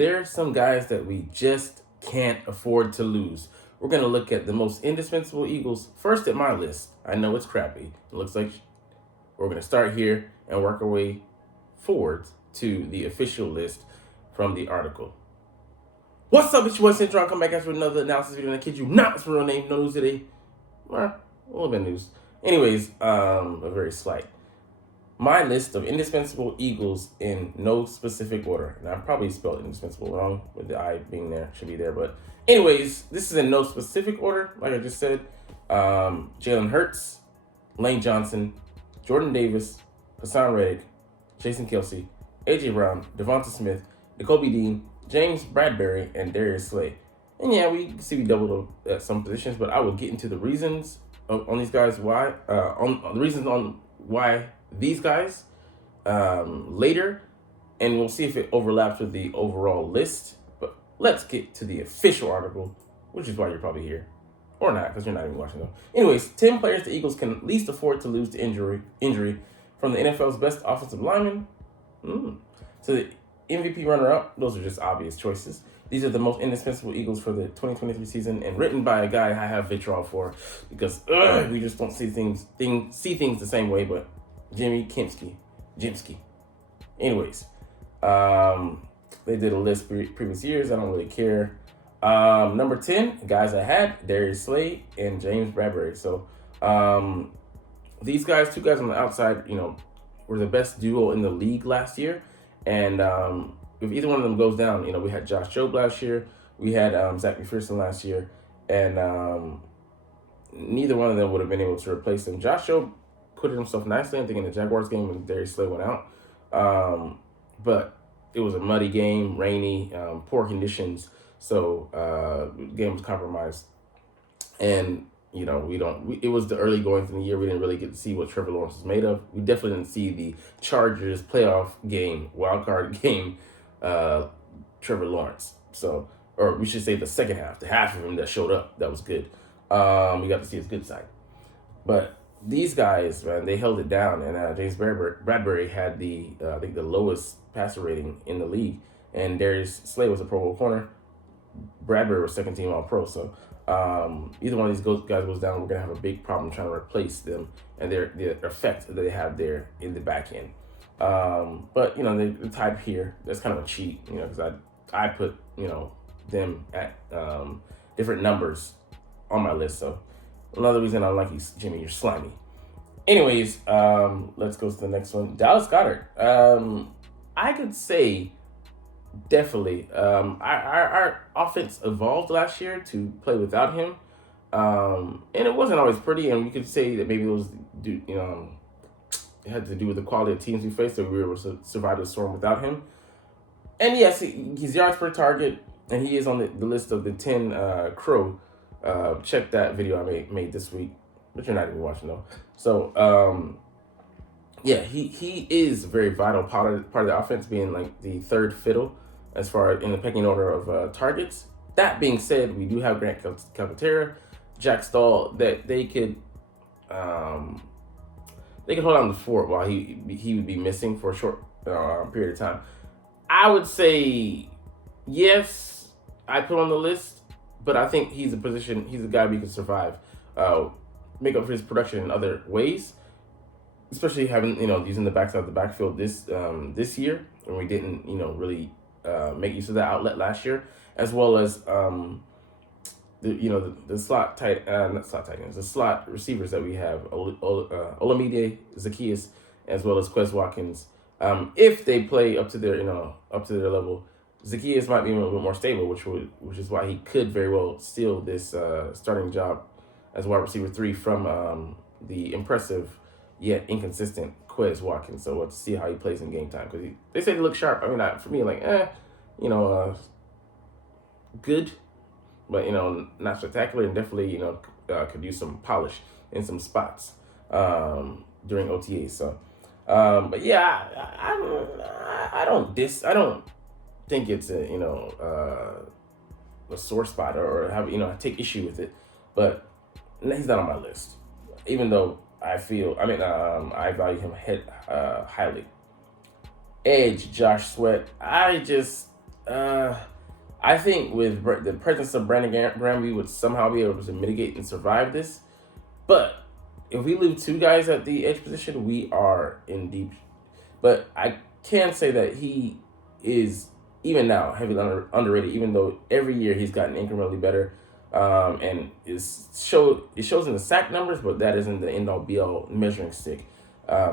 There are some guys that we just can't afford to lose. We're going to look at the most indispensable Eagles first at my list. I know it's crappy. It looks like we're going to start here and work our way forwards to the official list from the article. What's up, it's your boy Centron. Come back after another analysis video, and I kid you not, it's my real name. No news today. Well, a little bit of news. Anyways, a very slight. My list of indispensable Eagles in no specific order. And I probably spelled indispensable wrong with the I being there. Should be there. But anyways, this is in no specific order. Like I just said, Jalen Hurts, Lane Johnson, Jordan Davis, Hassan Reddick, Jason Kelsey, A.J. Brown, Devonta Smith, N'Kobe Dean, James Bradbury, and Darius Slay. And yeah, we see we doubled at some positions, but I will get into the reasons on these guys why, on the reasons on why these guys later, and we'll see if it overlaps with the overall list. But let's get to the official article, which is why you're probably here. Or not, because you're not even watching them. Anyways, 10 players the Eagles can least afford to lose to injury from the NFL's best offensive linemen. So the MVP runner-up, those are just obvious choices. These are the most indispensable Eagles for the 2023 season, and written by a guy I have vitriol for because we just don't see things the same way. But Jimmy Jimsky. Anyways, they did a list previous years. I don't really care. Number 10, guys I had, Darius Slay and James Bradbury. So these guys, two guys on the outside, were the best duo in the league last year. And if either one of them goes down, we had Josh Jobe last year. We had Zach McPherson last year. And neither one of them would have been able to replace them. Josh Jobe acquitted himself nicely, I think, in the Jaguars game when Darius Slay went out. But it was a muddy game, rainy, poor conditions. So the game was compromised. And, it was the early goings in the year. We didn't really get to see what Trevor Lawrence was made of. We definitely didn't see the Chargers playoff game, wildcard game, Trevor Lawrence. So, or we should say the second half, the half of him that showed up, that was good. We got to see his good side. But these guys, man, they held it down. And James Bradbury had I think the lowest passer rating in the league. And Darius Slay was a Pro Bowl corner. Bradbury was second team All-Pro. So either one of these guys goes down, we're going to have a big problem trying to replace them and the effect that they have there in the back end. But, the type here, that's kind of a cheat, because I put, them at different numbers on my list. So another reason I like you, Jimmy, you're slimy. Anyways, let's go to the next one. Dallas Goedert. I could say definitely. Our offense evolved last year to play without him. And it wasn't always pretty, and we could say that maybe it was it had to do with the quality of teams we faced, that we were able to survive the storm without him. And yes, he's yards per target, and he is on the list of the 10 Crow. Check that video I made this week, but you're not even watching though. So yeah, he is a very vital part of the offense, being like the third fiddle as far as in the pecking order of targets. That being said, we do have Grant Calcaterra, Jack Stahl, that they could hold on to the fort while he would be missing for a short period of time. I would say yes, I put on the list, but I think he's a guy we can survive, make up for his production in other ways, especially having, using the backside of the backfield this year, when we didn't, really make use of that outlet last year, as well as the slot the slot receivers that we have, Olamide Zaccheaus, as well as Quez Watkins. If they play up to their level, Zaccheaus might be a little bit more stable, which is why he could very well steal this starting job as wide receiver 3 from the impressive yet inconsistent Quez Watkins. So we'll see how he plays in game time, because they say he looks sharp. I mean, for me, like good, but not spectacular, and definitely could use some polish in some spots during OTA. So, but yeah, I don't think it's a sore spot or have I take issue with it, but he's not on my list, even though I value him highly. Edge, Josh Sweat. I just I think with the presence of Brandon Graham, we would somehow be able to mitigate and survive this. But if we lose two guys at the edge position, we are in deep. But I can say that he is, even now, heavily underrated, even though every year he's gotten incrementally better. And it shows in the sack numbers, but that isn't the end-all be-all measuring stick.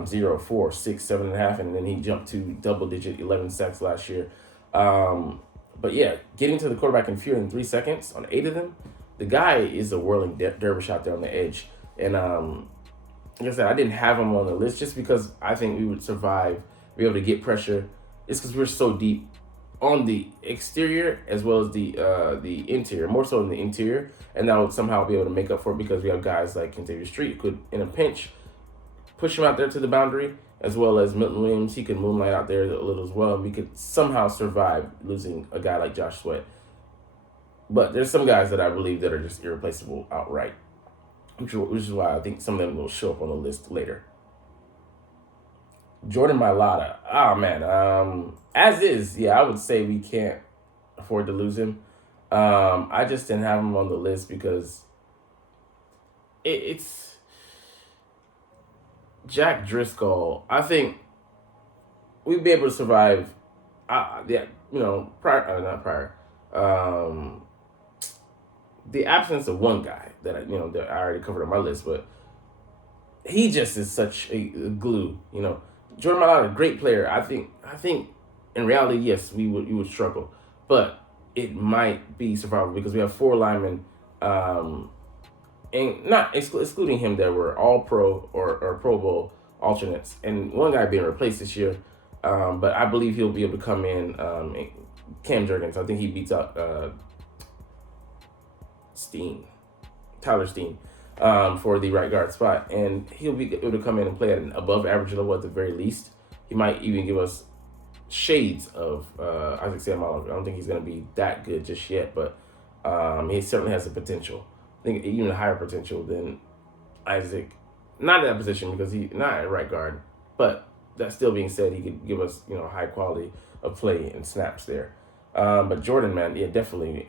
0, 4, 6, 7.5, and then he jumped to double-digit 11 sacks last year. But yeah, getting to the quarterback in fewer than 3 seconds on 8 of them, the guy is a whirling dervish out there on the edge. And like I said, I didn't have him on the list just because I think we would survive, be able to get pressure. It's because we're so deep on the exterior as well as the interior, more so in the interior, and that would somehow be able to make up for it because we have guys like Kentavious Street who could, in a pinch, push him out there to the boundary, as well as Milton Williams. He could moonlight out there a little as well, and we could somehow survive losing a guy like Josh Sweat. But there's some guys that I believe that are just irreplaceable outright, which is why I think some of them will show up on the list later. Jordan Mailata. Oh, man. As is, yeah, I would say we can't afford to lose him. I just didn't have him on the list because it's Jack Driscoll. I think we'd be able to survive. Not prior. The absence of one guy that I already covered on my list, but he just is such a glue. Jordan Mailata, a great player. I think in reality, yes, we would struggle, but it might be survivable because we have 4 linemen, and not excluding him that were all pro or Pro Bowl alternates, and one guy being replaced this year. But I believe he'll be able to come in. Cam Jurgens, I think he beats out Tyler Steen, for the right guard spot, and he'll be able to come in and play at an above average level at the very least. He might even give us shades of Isaac Seumalo. I don't think he's going to be that good just yet, but he certainly has the potential. I think even higher potential than Isaac. Not at that position because he's not at right guard, but that still being said, he could give us high quality of play and snaps there. But Jordan, man, yeah, definitely.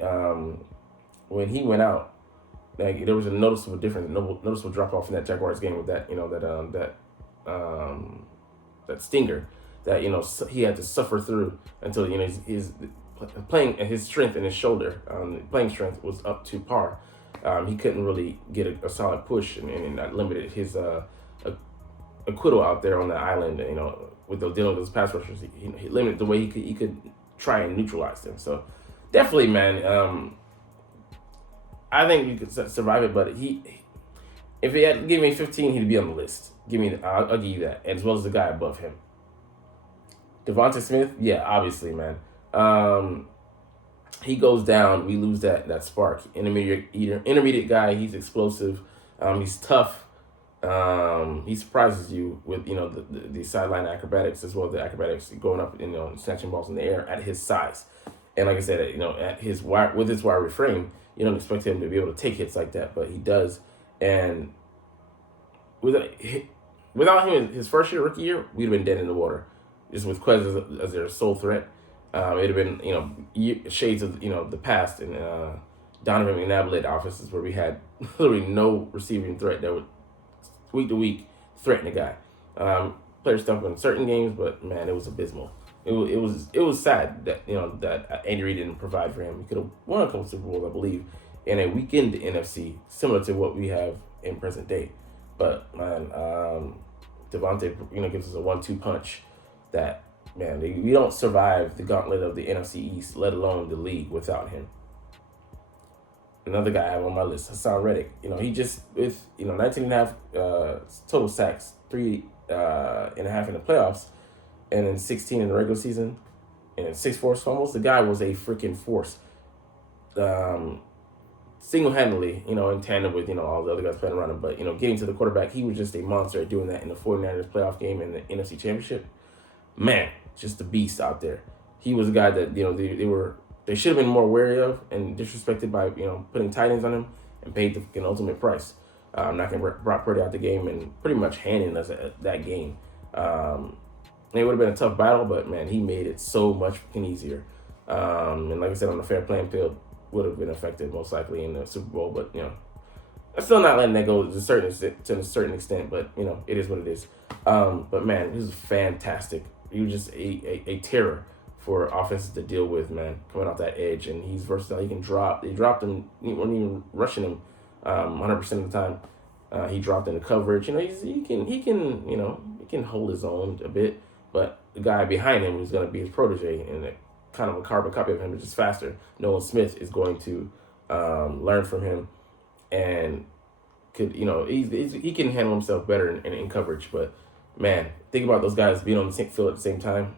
When he went out, like there was a noticeable difference, noticeable drop off in that Jaguars game with that that stinger that he had to suffer through until his playing his strength and his shoulder playing strength was up to par. He couldn't really get a solid push, and that limited his acquittal out there on the island. With dealing with those pass rushers, he limited the way he could try and neutralize them. So definitely, man. I think we could survive it, but if he had given me 15, he'd be on the list. I'll give you that, as well as the guy above him. Devonta Smith, yeah, obviously, man. He goes down, we lose that spark. Intermediate guy, he's explosive, he's tough. He surprises you with the sideline acrobatics as well as the acrobatics going up and snatching balls in the air at his size. And like I said, at his with his wire frame, you don't expect him to be able to take hits like that, but he does. And without him, his first rookie year, we'd have been dead in the water. Just with Quez as their sole threat, it'd have been shades of the past and Donovan McNabb-led offenses where we had literally no receiving threat that would week to week threaten a guy. Players stuff in certain games, but man, it was abysmal. It was sad that that Andy Reid didn't provide for him. He could have won a couple Super Bowls, I believe, in a weekend NFC similar to what we have in present day. But man, Devontae gives us a 1-2 punch that man we don't survive the gauntlet of the NFC East, let alone the league, without him. Another guy I have on my list, Hassan Reddick. He just with 19.5 total sacks, 3.5 in the playoffs, and then 16 in the regular season, and 6 forced fumbles. The guy was a freaking force. Single-handedly, in tandem with, all the other guys playing around him. But, getting to the quarterback, he was just a monster at doing that in the 49ers playoff game and the NFC Championship. Man, just a beast out there. He was a guy that, they should have been more wary of and disrespected by, putting tight ends on him and paid the ultimate price. Knocking Brock Purdy out the game and pretty much handing us that game. It would have been a tough battle, but man, he made it so much easier. And like I said, on the fair playing field, would have been affected most likely in the Super Bowl. But I'm still not letting that go to a certain extent. But it is what it is. But man, he was fantastic. He was just a terror for offenses to deal with, man, coming off that edge. And he's versatile. He can drop. They dropped him. He wasn't even rushing him 100% of the time. He dropped into coverage. He can hold his own a bit. But the guy behind him is going to be his protege, and kind of a carbon copy of him, but just faster. Nolan Smith is going to learn from him, and he can handle himself better in coverage. But man, think about those guys being on the same field at the same time.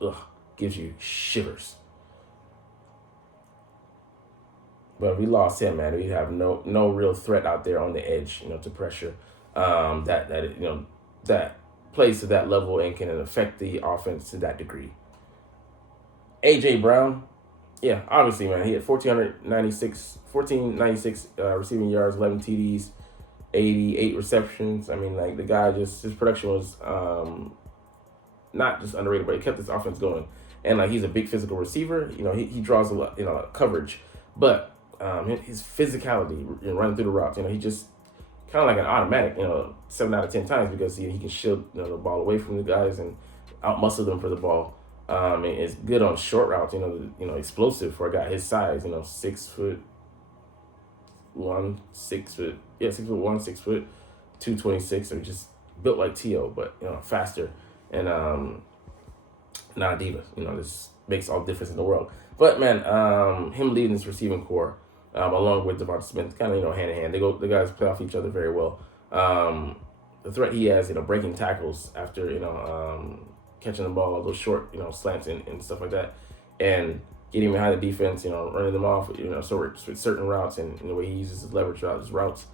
Ugh, gives you shivers. But we lost him, man. We have no real threat out there on the edge, to pressure. That plays to that level and can affect the offense to that degree. AJ Brown, yeah, obviously, man, he had 1496 receiving yards, 11 TDs, 88 receptions. I mean, like, the guy his production was not just underrated, but it kept this offense going. And like, he's a big physical receiver. He draws a lot, coverage, but his physicality, running through the routes, he just kind of like an automatic, 7 out of 10 times, because he can shield the ball away from the guys and outmuscle them for the ball. And it's good on short routes, explosive for a guy his size, 6'1", 6'1", 226, or just built like T.O., but faster and not a diva. This makes all the difference in the world. But man, him leading this receiving core, along with Devonta Smith, kind of hand in hand. The guys play off each other very well. The threat he has, breaking tackles after catching the ball, those short slants and stuff like that, and getting behind the defense, running them off, with certain routes, and the way he uses his leverage routes.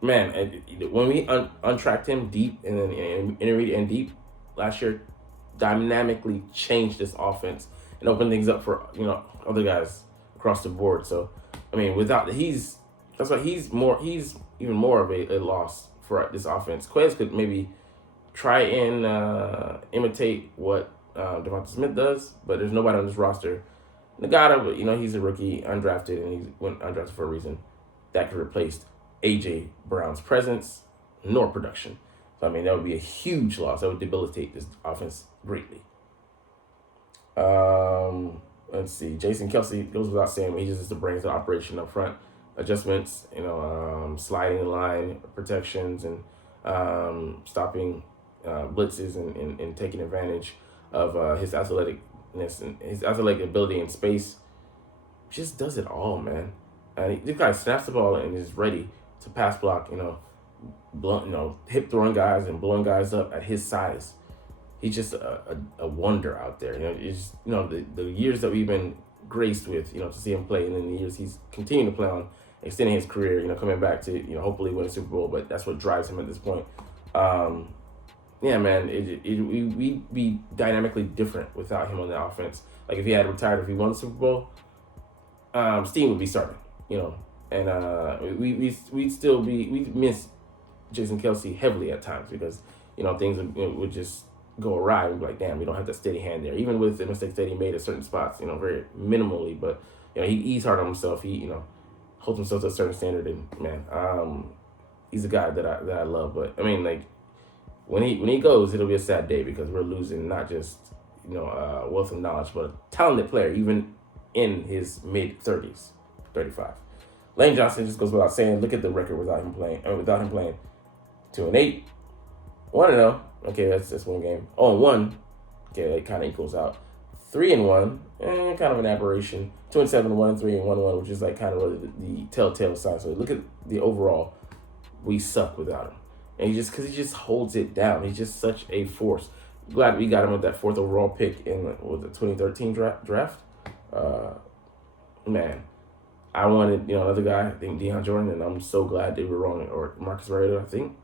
Man, when we untracked him deep and then intermediate and deep last year, dynamically changed this offense and opened things up for other guys across the board. So I mean, that's why he's even more of a loss for this offense. Quez could maybe try and imitate what Devonta Smith does, but there's nobody on this roster. Nagata, he's a rookie, undrafted, and he went undrafted for a reason, that could replace AJ Brown's presence nor production. So I mean, that would be a huge loss. That would debilitate this offense greatly. Let's see. Jason Kelce goes without saying, he just is the brains of the operation up front. Adjustments, sliding the line, protections, and stopping blitzes and taking advantage of his athleticness and his athletic ability in space. Just does it all, man. And this guy snaps the ball and is ready to pass block, hip throwing guys and blowing guys up at his size. He's just a wonder out there. It's the years that we've been graced with, to see him play, and then the years he's continuing to play on, extending his career, coming back to, hopefully win a Super Bowl, but that's what drives him at this point. Yeah, man, we'd be dynamically different without him on the offense. Like, if he had retired, if he won the Super Bowl, Steen would be starting, and we'd miss Jason Kelce heavily at times, because, things would just go awry. We'd be like, damn, we don't have that steady hand there. Even with the mistakes that he made at certain spots, very minimally, but, he's hard on himself. He, holds himself to a certain standard, and, man, he's a guy that I love. But, I mean, like, when he goes, it'll be a sad day, because we're losing not just, wealth of knowledge, but a talented player, even in his mid-30s, 35. Lane Johnson just goes without saying. Look at the record without him playing. 2-8, 1-0. Okay, that's one game. 0-1. Okay, it kind of equals out. 3-1, kind of an aberration. 2-7, 1-3, and 1-1, which is like kind of the telltale sign. So look at the overall. We suck without him, and because he just holds it down. He's just such a force. Glad we got him with that 4th overall pick in the 2013 draft. Man, I wanted another guy. I think Deion Jordan, and I'm so glad they were wrong. Or Marcus Mariota, I think.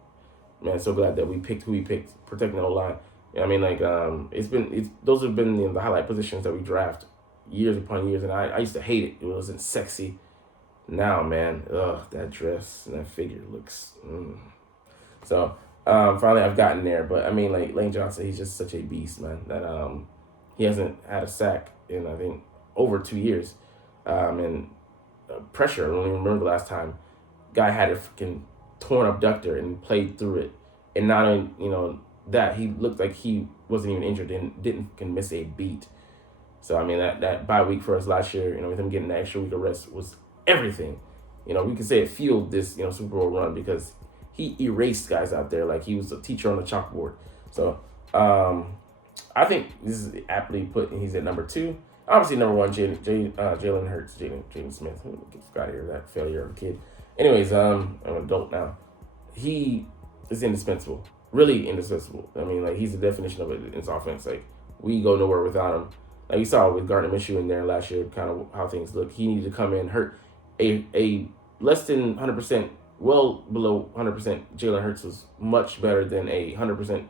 Man, so glad that we picked who we picked, protecting the O-line. I mean, like, those have been the highlight positions that we draft years upon years, and I used to hate it. It wasn't sexy. Now, man, that dress and that figure looks. So finally I've gotten there, but I mean, like, Lane Johnson, he's just such a beast, man. That He hasn't had a sack in, I think, over 2 years. And pressure, I don't even remember the last time. Guy had a freaking torn abductor and played through it. And not only, that, he looked like he wasn't even injured and didn't can miss a beat. So, I mean, that bye week for us last year, with him getting the extra week of rest was everything. We could say it fueled this, Super Bowl run because he erased guys out there like he was a teacher on the chalkboard. So, I think this is aptly put, and he's at number 2. Obviously, number 1, Jalen Hurts, Jaden Smith. Get out of here, that failure of a kid. Anyways, I'm an adult now. He is indispensable, really indispensable. I mean, like, he's the definition of it in his offense. Like, we go nowhere without him. Like you saw with Gardner Minshew in there last year, kind of how things look. He needed to come in, hurt a less than 100%, well below 100%. Jalen Hurts was much better than a 100%,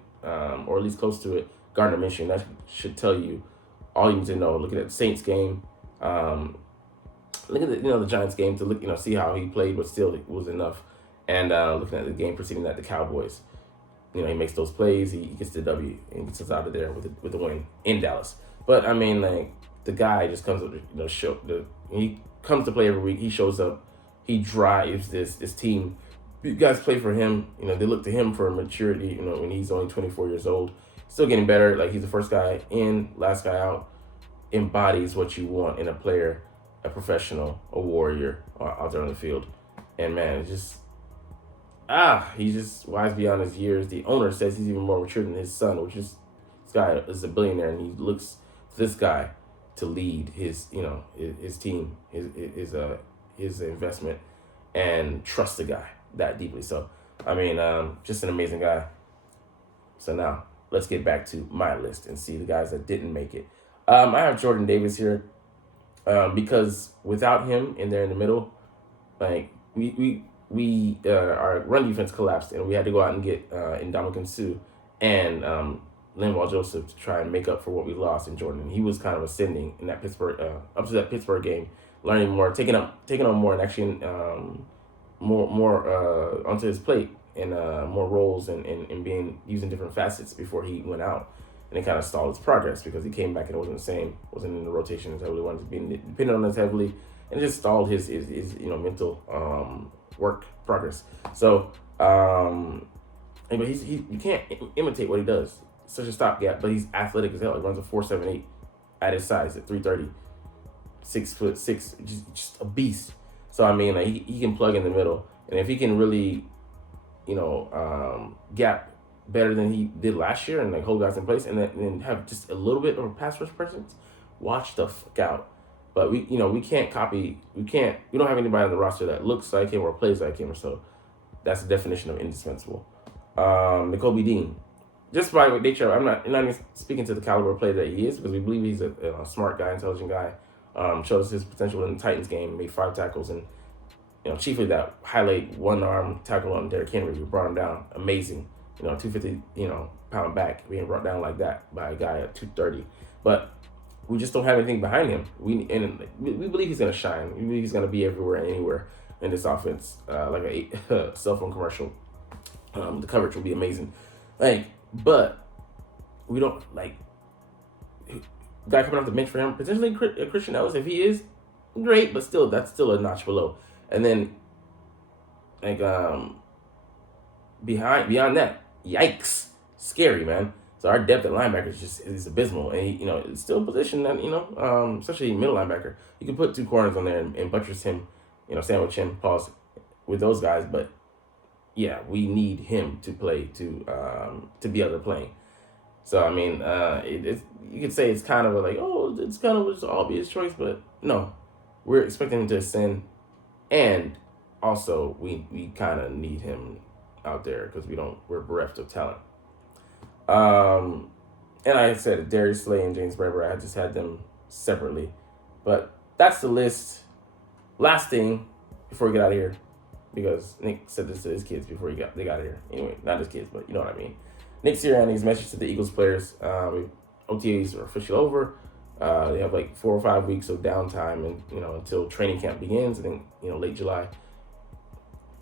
or at least close to it, Gardner Minshew. And that should tell you all you need to know. Looking at the Saints game, look at the Giants game to look, see how he played, but still it was enough. And looking at the game preceding that, the Cowboys, he makes those plays, he gets the W and gets us out of there with the win in Dallas. But I mean, like, the guy just comes to he comes to play every week. He shows up, he drives this team. You guys play for him. They look to him for maturity. When he's only 24 years old, still getting better. Like, he's the first guy in, last guy out. Embodies what you want in a player, a professional, a warrior out there on the field. And man, it's just he's just wise beyond his years. The owner says he's even more mature than his son, which is, this guy is a billionaire, and he looks to this guy to lead his his team, his investment, and trust the guy that deeply. So I mean, just an amazing guy. So now let's get back to my list and see the guys that didn't make it. I have Jordan Davis here because without him in there in the middle, like our run defense collapsed, and we had to go out and get Ndamukong Suh and Linval Joseph to try and make up for what we lost in Jordan. He was kind of ascending in that Pittsburgh up to that Pittsburgh game, learning more, taking on more, and actually more onto his plate, and more roles, and being using different facets before he went out. And it kind of stalled his progress because he came back and it wasn't the same, wasn't in the rotation as heavily, wanted to be dependent on us heavily, and it just stalled his mental work progress. So but you can't imitate what he does. Such a stopgap, but he's athletic as hell. He runs a 4.78 at his size at 330, 6'6", just a beast. So I mean, like, he can plug in the middle, and if he can really, gap better than he did last year, and like hold guys in place, and then have just a little bit of a pass rush presence, watch the fuck out. But we can't copy. We don't have anybody on the roster that looks like him or plays like him. So that's the definition of indispensable. Nakobe Dean, just by nature, I'm not even speaking to the caliber of player that he is, because we believe he's a smart guy, intelligent guy. Showed us his potential in the Titans game, made 5 tackles, and chiefly that highlight one-arm tackle on Derrick Henry, who brought him down. Amazing. 250 pound back being brought down like that by a guy at 230. But we just don't have anything behind him. We believe he's gonna shine. We believe he's gonna be everywhere and anywhere in this offense, like a cell phone commercial. The coverage will be amazing. But we don't guy coming off the bench for him, potentially Christian Ellis. If he is, great, but still, that's still a notch below. And then beyond that, yikes, scary, man. So our depth at linebacker is abysmal, and he, it's still a position that especially middle linebacker, you can put 2 corners on there and buttress him, sandwich him, pause with those guys. But yeah, we need him to play to be able to play. So I mean, you could say it's kind of it's kind of an obvious choice, but no, we're expecting him to ascend, and also we kind of need him out there because we're bereft of talent. And like I said, Darius Slay and James Bradbury, I just had them separately, but that's the list. Last thing before we get out of here, because Nick said this to his kids before they got out of here. Anyway, not his kids, but you know what I mean. Nick Sirianni's message to the Eagles players: OTAs are officially over. They have 4 or 5 weeks of downtime, and until training camp begins, I think late July.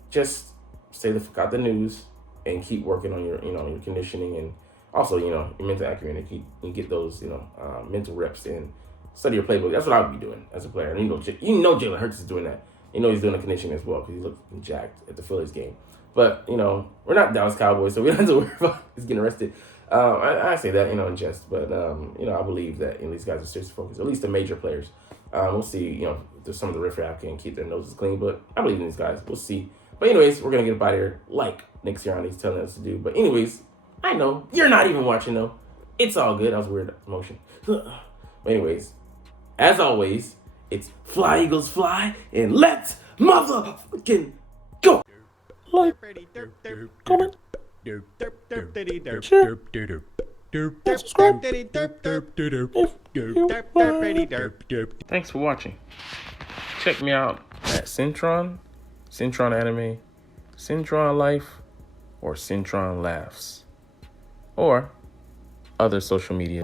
Just stay the fuck out the news and keep working on your your conditioning and Also, your mental acumen, you get those, mental reps and study your playbook. That's what I would be doing as a player. And Jalen Hurts is doing that. He's doing the conditioning as well because he looked jacked at the Phillies game. But, we're not Dallas Cowboys, so we don't have to worry about he's getting arrested. I say that, in jest. But, I believe that these guys are seriously focused, at least the major players. We'll see, some of the riffraff can keep their noses clean. But I believe in these guys. We'll see. But anyways, we're going to get up out of here like Nick Sirianni's telling us to do. But anyways, I know you're not even watching, though. It's all good. That was a weird motion. But anyways, as always, it's fly, Eagles, fly, and let's motherfucking go. Like, comment, share, and subscribe Thanks for watching. Check me out at Centron Anime, Centron Life, or Centron Laughs, or other social media.